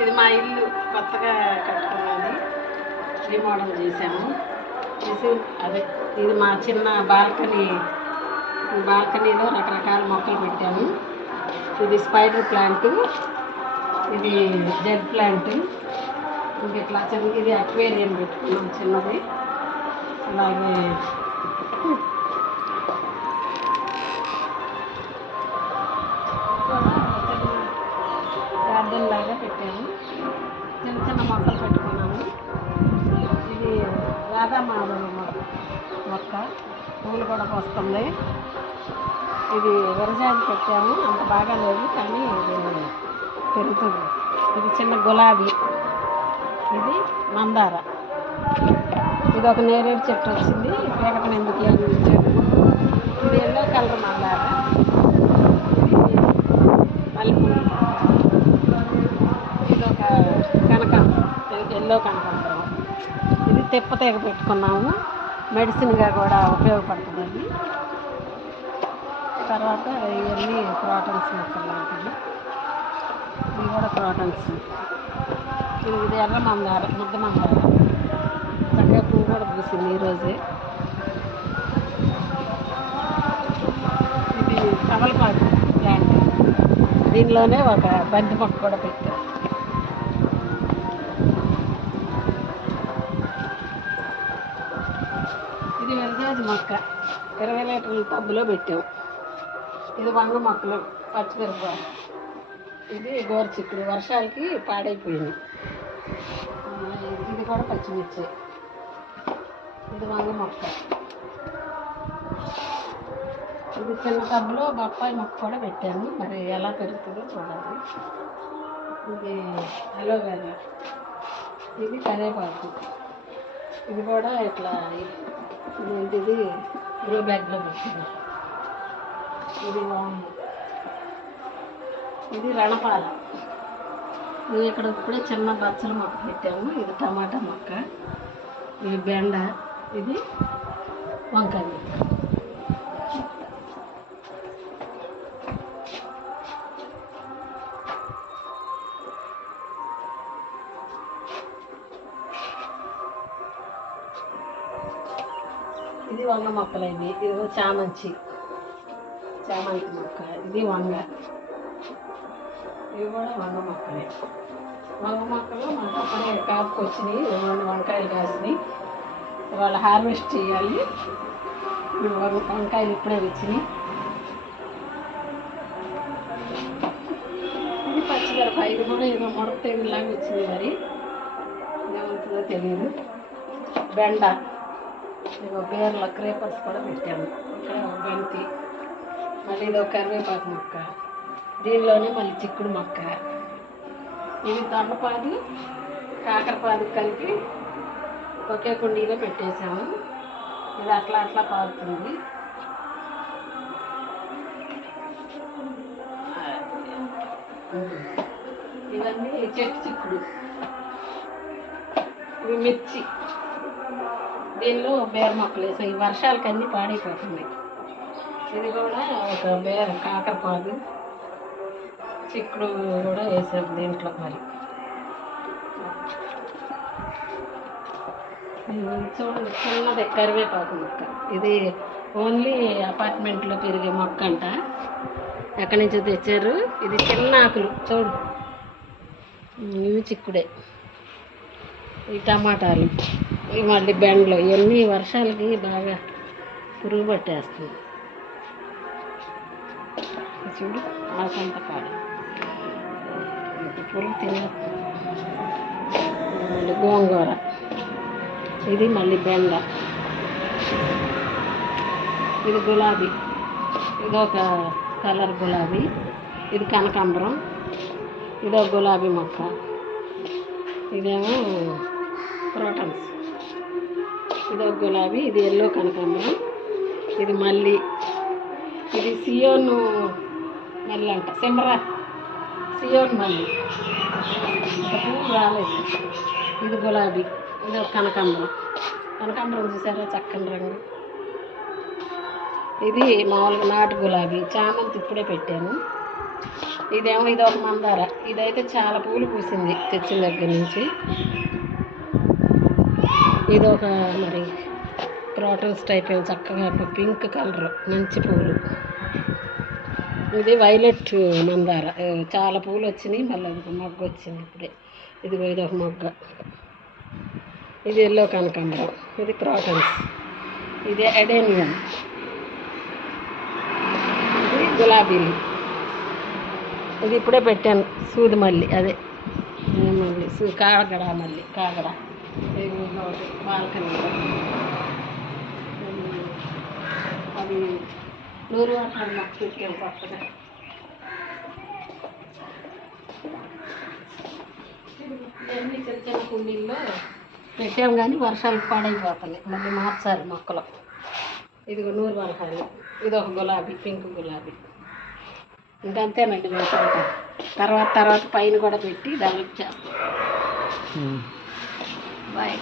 ఇది మా ఇల్లు కొత్తగా కట్టుకున్నది, రీమోడల్ చేసాము. చేసి అదే ఇది మా చిన్న బాల్కనీలో రకరకాల మొక్కలు పెట్టాము. ఇది స్పైడర్ ప్లాంట్, ఇది జెడ్ ప్లాంట్, ఇంక ఇట్లా చిన్న ఇది అక్వేరియం పెట్టుకున్నాం చిన్నది. అలాగే గార్డెన్ లాగా పెట్టాము, చిన్న చిన్న మొక్కలు పెట్టుకున్నాము. ఇది రాధామాధవ మొక్క, పూలు కూడా వస్తుంది. ఇది విరజాజి పెట్టాము, అంత బాగా లేదు కానీ ఇది పెరుగుతుంది. ఇది చిన్న గులాబీ, ఇది మందార, ఇది ఒక నేరేడు చెట్టు వచ్చింది, పీకటం ఎందుకు లేదు చెట్టు. ఇది ఎల్లో కలర్ మందార, ఇది మల్లెపూలు, ఇది ఒక కనకాంబరం, ఎల్లో కనకాంబరం. ఇది తిప్పతీగ పెట్టుకున్నాము, మెడిసిన్గా కూడా ఉపయోగపడుతుంది అది. తర్వాత ఇవన్నీ క్రాటన్స్ మొక్కలు లాంటివి, ఇవి కూడా క్రాటన్స్. ఇది ఎర్ర మందార, ముద్ద మందార, చక్కగా పువ్వు కూడా పూసింది ఈరోజే. ఇది తమలపాకు ప్లాంట్, దీనిలోనే ఒక బంతి మొక్క కూడా పెట్టాం. ఇది విరజాజి మొక్క, 20 లీటర్ల టబ్బులో పెట్టాం. ఇది వంగ మొక్కలు, పచ్చిమిరపకాయ, ఇది గోరుచిక్కుడు, వర్షాలకి పాడైపోయింది. ఇది కూడా పచ్చిమిర్చి, ఇది వంగ మొక్క. ఇది చిన్న టబ్లో బొప్పాయి మొక్క కూడా పెట్టాను, మరి ఎలా పెరుగుతుందో చూడాలి. ఇది అలోవెరా, ఇది కరివేపాకు, ఇది కూడా ఇట్లా ఇది గ్రో బ్యాగ్లో పెట్టాను. ఇది వాము, ఇది రణపాల. ఇది ఇక్కడ ఇప్పుడే చిన్న బచ్చల మొక్క పెట్టాము. ఇది టమాటా మొక్క, ఇది బెండ, ఇది వంకాయ మొక్క. ఇది వంగ మొక్కలు, ఇది చామంతి మొక్క, ఇది వంగ, ఇవి కూడా వంగ మొక్కలే. వంగ మొక్కలు మనకు అప్పుడే కాపుకి వచ్చినాయి, 2 వంకాయలు కాసినాయి. వాళ్ళు హార్వెస్ట్ చేయాలి. వంకాయలు ఇప్పుడే వచ్చినాయి. ఇది పచ్చిమిరపకాయ, ఇది కూడా ఏదో ముడత తెగులాగా వచ్చింది, మరి ఏమవుతుందో తెలియదు. బెండ, ఇదిగో బేర్ల క్రేపర్స్ కూడా పెట్టాము. ఇక్కడ బంతి, మళ్ళీ ఇది ఒక కరివేపాకు మొక్క, దీనిలోనే మళ్ళీ చిక్కుడు మొక్క. ఇది దొండపాదు కాకరపాదు కలిపి ఒకే కుండీలో పెట్టేసాము. ఇది అట్లా అట్లా పారుతుంది. ఇవన్నీ చెట్టు చిక్కుడు, ఇవి మిర్చి, దీనిలో బేర మొక్కలు వేసాయి. ఈ వర్షాలకి అన్నీ పాడైపోతున్నాయి. ఇది కూడా ఒక బేర కాకరపాదు, చిక్కుడు కూడా వేసాము దీంట్లో. మరి చూడండి, చిన్నది కరివేపాకు మొక్క, ఇది ఓన్లీ అపార్ట్మెంట్లో పెరిగే మొక్క అంట, ఎక్కడి నుంచో తెచ్చారు. ఇది చిన్న ఆకులు చూడు, ఇవి చిక్కుడే. ఈ టమాటాలు, ఇవి మళ్ళీ బెండలు, ఇవన్నీ వర్షాలకి బాగా పురుగు పట్టేస్తుంది. చూడు ఆకంత కాడ పురుగు తినేస్తుంది. మళ్ళీ గోంగూర, ఇది మళ్ళీ బెండ, ఇది గులాబీ, ఇది ఒక కలర్ గులాబీ, ఇది కనకాంబరం, ఇది ఒక గులాబీ మొక్క, ఇదేమో క్రోటన్స్, ఇది ఒక గులాబీ, ఇది ఎల్లో కనకాంబరం, ఇది మళ్ళీ, ఇది సియోన్ మళ్ళీ అంట, సియోన్ మళ్ళీ, ఇంకా పువ్వు రాలేదు. ఇది గులాబీ, ఇది ఒక కనకాంబరం చూసారా చక్కని రంగు. ఇది మామూలుగా నాటు గులాబీ, చామంతి ఇప్పుడే పెట్టాను. ఇదేమో ఇది ఒక మందార. ఇదైతే చాలా పూలు పూసింది తెచ్చిన దగ్గర నుంచి. ఇది ఒక మరి క్రాటన్స్ టైప్ ఏమో చక్కగా పింక్ కలర్ మంచి పూలు. ఇది వైలెట్ మందార. చాలా పూలు వచ్చినాయి, మళ్ళీ అది మొగ్గ వచ్చింది ఇప్పుడే. ఇదిగో ఇది ఒక మొగ్గ. ఇది ఎల్లో కనకాంబరం. ఇది క్రాటన్స్. ఇది ఎడేనియం. ఇది గులాబీలు. ఇది ఇప్పుడే పెట్టాను సూది మల్లి, అదే మళ్ళీ కాగడ, మళ్ళీ కాగడ. ఒకటి బాల్కనీలో అది నూరు వాటర్ మొక్క పెట్టాము కొత్తగా. ఇవన్నీ చిన్న చిన్న కుండీల్లో పెట్టాము కానీ వర్షాలు పాడైపోతున్నాయి, మళ్ళీ మార్చాలి మొక్కలు. ఇదిగో నూరు వరహాలు. ఇది ఒక గులాబీ, పింక్ గులాబీ. ఇంకంతేనండి మేము తర్వాత పైన కూడా పెట్టి డెవలప్ చేస్తాం. బాయ్.